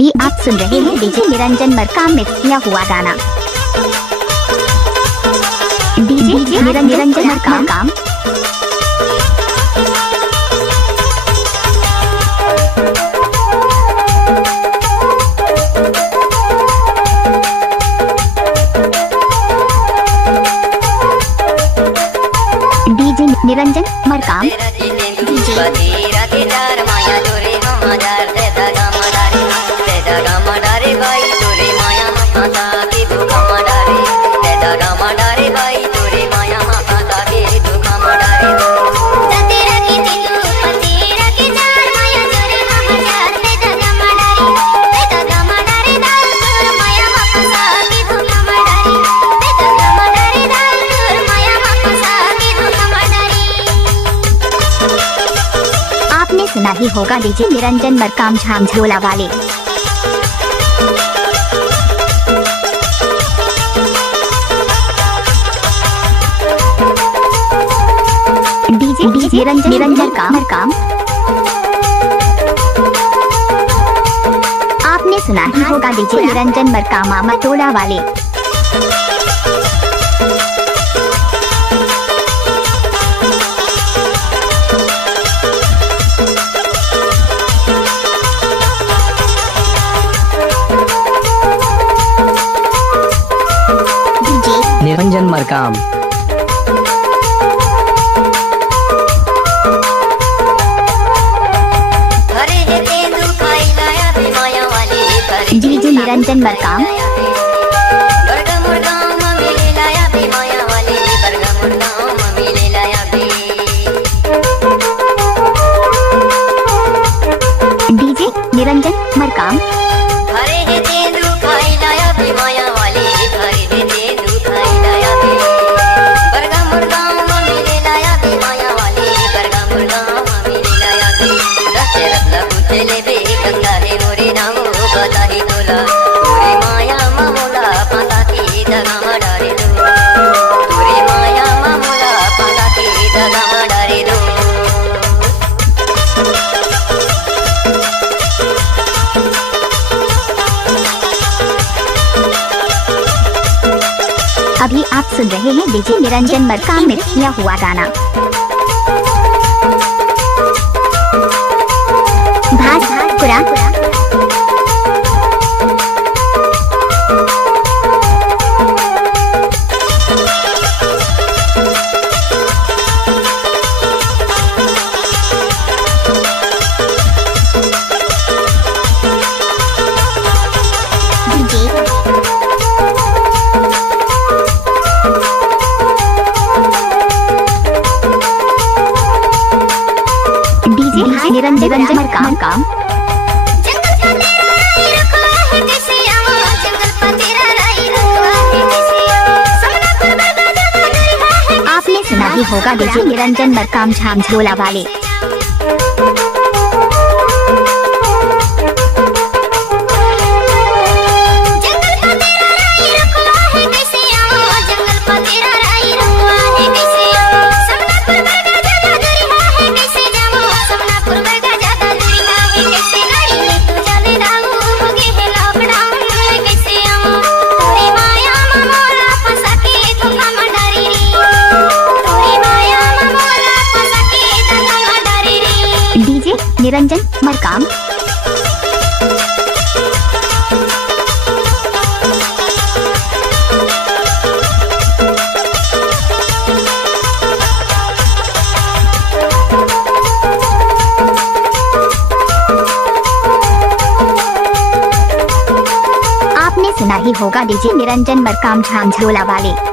अभी आप सुन रहे हैं डीजे निरंजन मरकाम मिक्स किया हुआ गाना। डीजे निरंजन मरकाम। डीजे निरंजन मरकाम। आपने सुना ही होगा डीजे निरंजन मरकाम झांझोला वाले। डीजे निरंजन मरकाम। आपने सुना ही होगा डीजे निरंजन मरकाम मटोला वाले। निरंजन मरकाम। डीजे निरंजन मरकाम। डीजे निरंजन मरकाम। अभी आप सुन रहे हैं डीजे निरंजन मरकाम मिक्स किया हुआ गाना। भाजपुरा। निरंजन मरकाम। आपने सुना ही होगा डीजे निरंजन मरकाम झांझोला वाले। डीजे निरंजन मरकाम। आपने सुना ही होगा डीजे निरंजन मरकाम झांझोला वाले।